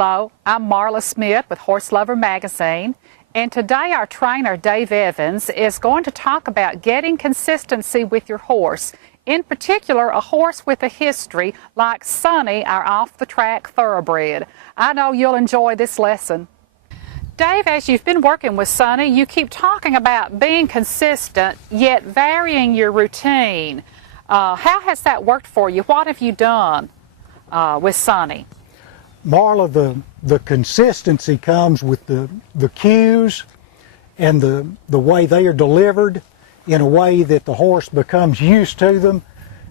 Hello, I'm Marla Smith with Horse Lover Magazine, and today our trainer Dave Evans is going to talk about getting consistency with your horse, in particular a horse with a history like Sonny, our off-the-track thoroughbred. I know you'll enjoy this lesson. Dave, as you've been working with Sonny, you keep talking about being consistent yet varying your routine. How has that worked for you? What have you done with Sonny? Marla, the consistency comes with the cues and the way they are delivered in a way that the horse becomes used to them.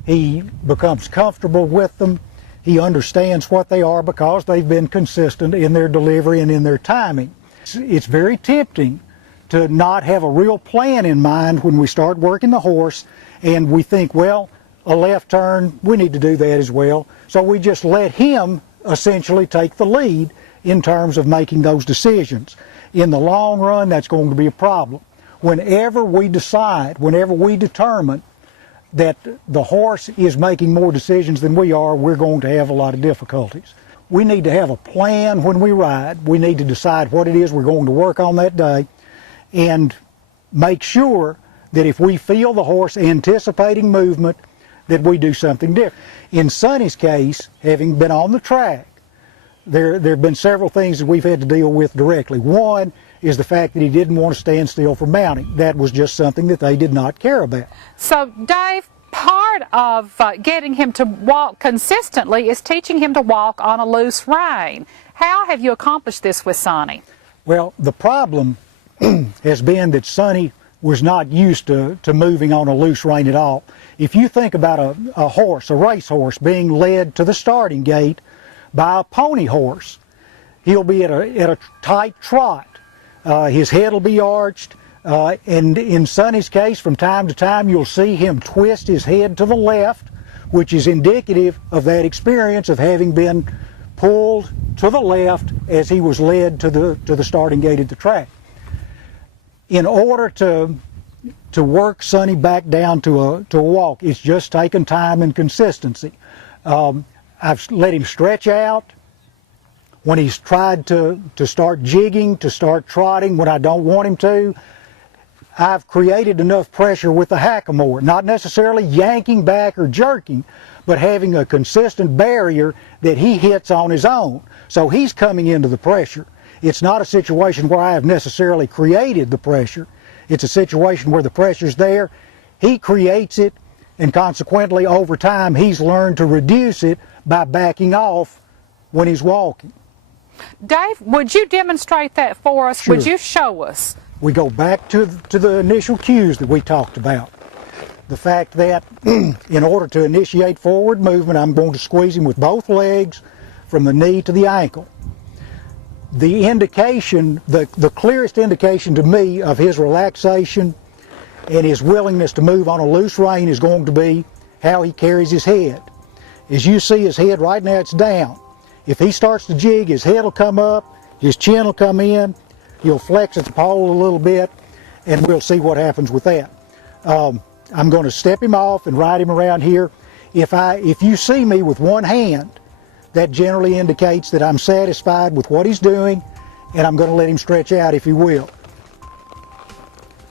He becomes comfortable with them. He understands what they are because they've been consistent in their delivery and in their timing. It's very tempting to not have a real plan in mind when we start working the horse and we think, well, a left turn, we need to do that as well. So we just let him essentially take the lead in terms of making those decisions. In the long run, that's going to be a problem. Whenever we decide, whenever we determine that the horse is making more decisions than we are, we're going to have a lot of difficulties. We need to have a plan when we ride. We need to decide what it is we're going to work on that day and make sure that if we feel the horse anticipating movement, that we do something different. In Sonny's case, having been on the track, there have been several things that we've had to deal with directly. One is the fact that he didn't want to stand still for mounting. That was just something that they did not care about. So, Dave, part of getting him to walk consistently is teaching him to walk on a loose rein. How have you accomplished this with Sonny? Well, the problem has been that Sonny was not used to moving on a loose rein at all. If you think about a horse, a racehorse, being led to the starting gate by a pony horse, he'll be at a tight trot. His head will be arched, and in Sonny's case, from time to time, you'll see him twist his head to the left, which is indicative of that experience of having been pulled to the left as he was led to the starting gate at the track. In order to work Sonny back down to a walk, it's just taken time and consistency. I've let him stretch out. When he's tried to start jigging, to start trotting when I don't want him to, I've created enough pressure with the hackamore, not necessarily yanking back or jerking, but having a consistent barrier that he hits on his own. So he's coming into the pressure. It's not a situation where I have necessarily created the pressure. It's a situation where the pressure's there. He creates it, and consequently, over time, he's learned to reduce it by backing off when he's walking. Dave, would you demonstrate that for us? Sure. Would you show us? We go back to the initial cues that we talked about. The fact that in order to initiate forward movement, I'm going to squeeze him with both legs from the knee to the ankle. The indication, the clearest indication to me of his relaxation and his willingness to move on a loose rein is going to be how he carries his head. As you see his head right now, it's down. If he starts to jig, his head will come up, his chin will come in, he'll flex at the pole a little bit, and we'll see what happens with that. I'm going to step him off and ride him around here. If you see me with one hand, that generally indicates that I'm satisfied with what he's doing, and I'm going to let him stretch out if he will.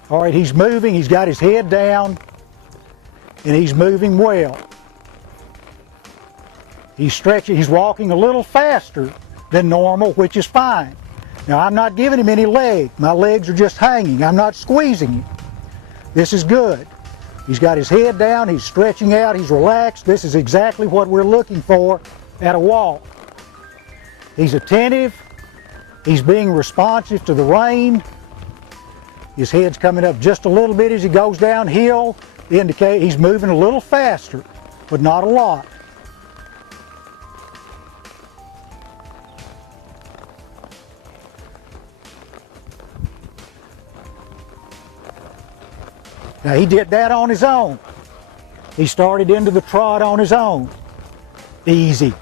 All right, he's moving, he's got his head down, and he's moving well. He's stretching, he's walking a little faster than normal, which is fine. Now, I'm not giving him any leg. My legs are just hanging. I'm not squeezing him. This is good. He's got his head down, he's stretching out, he's relaxed. This is exactly what we're looking for at a walk. He's attentive, he's being responsive to the rein. His head's coming up just a little bit as he goes downhill, indicate he's moving a little faster, but not a lot. Now he did that on his own. He started into the trot on his own. Easy,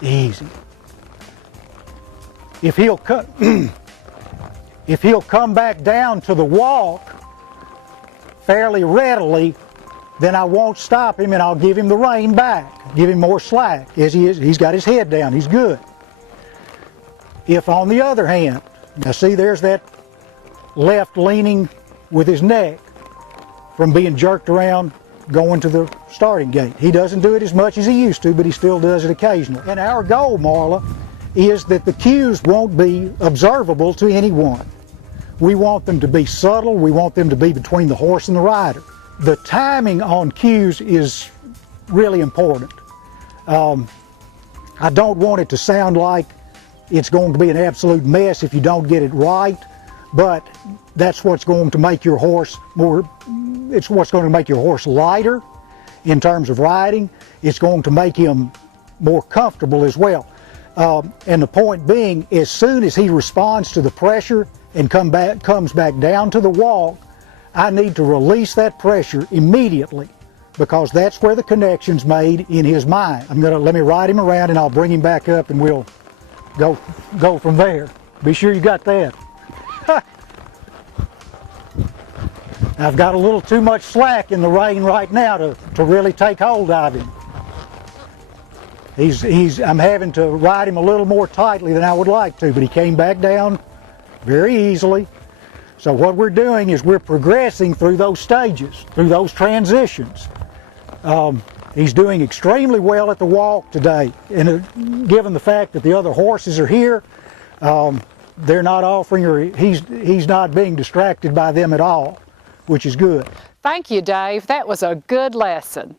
easy. If he'll come back down to the walk fairly readily, then I won't stop him and I'll give him the rein back, give him more slack. As he's got his head down, he's good. If on the other hand, now see there's that left leaning with his neck from being jerked around going to the starting gate. He doesn't do it as much as he used to, but he still does it occasionally. And our goal, Marla, is that the cues won't be observable to anyone. We want them to be subtle. We want them to be between the horse and the rider. The timing on cues is really important. I don't want it to sound like it's going to be an absolute mess if you don't get it right, but that's what's going to make your horse it's what's going to make your horse lighter in terms of riding. It's going to make him more comfortable as well. And the point being, as soon as he responds to the pressure and comes back down to the walk, I need to release that pressure immediately, because that's where the connection's made in his mind. Let me ride him around and I'll bring him back up and we'll go from there. Be sure you got that. I've got a little too much slack in the rein right now to really take hold of him. I'm having to ride him a little more tightly than I would like to, but he came back down very easily. So what we're doing is we're progressing through those stages, through those transitions. He's doing extremely well at the walk today, and given the fact that the other horses are here, they're not offering, or he's not being distracted by them at all, which is good. Thank you, Dave. That was a good lesson.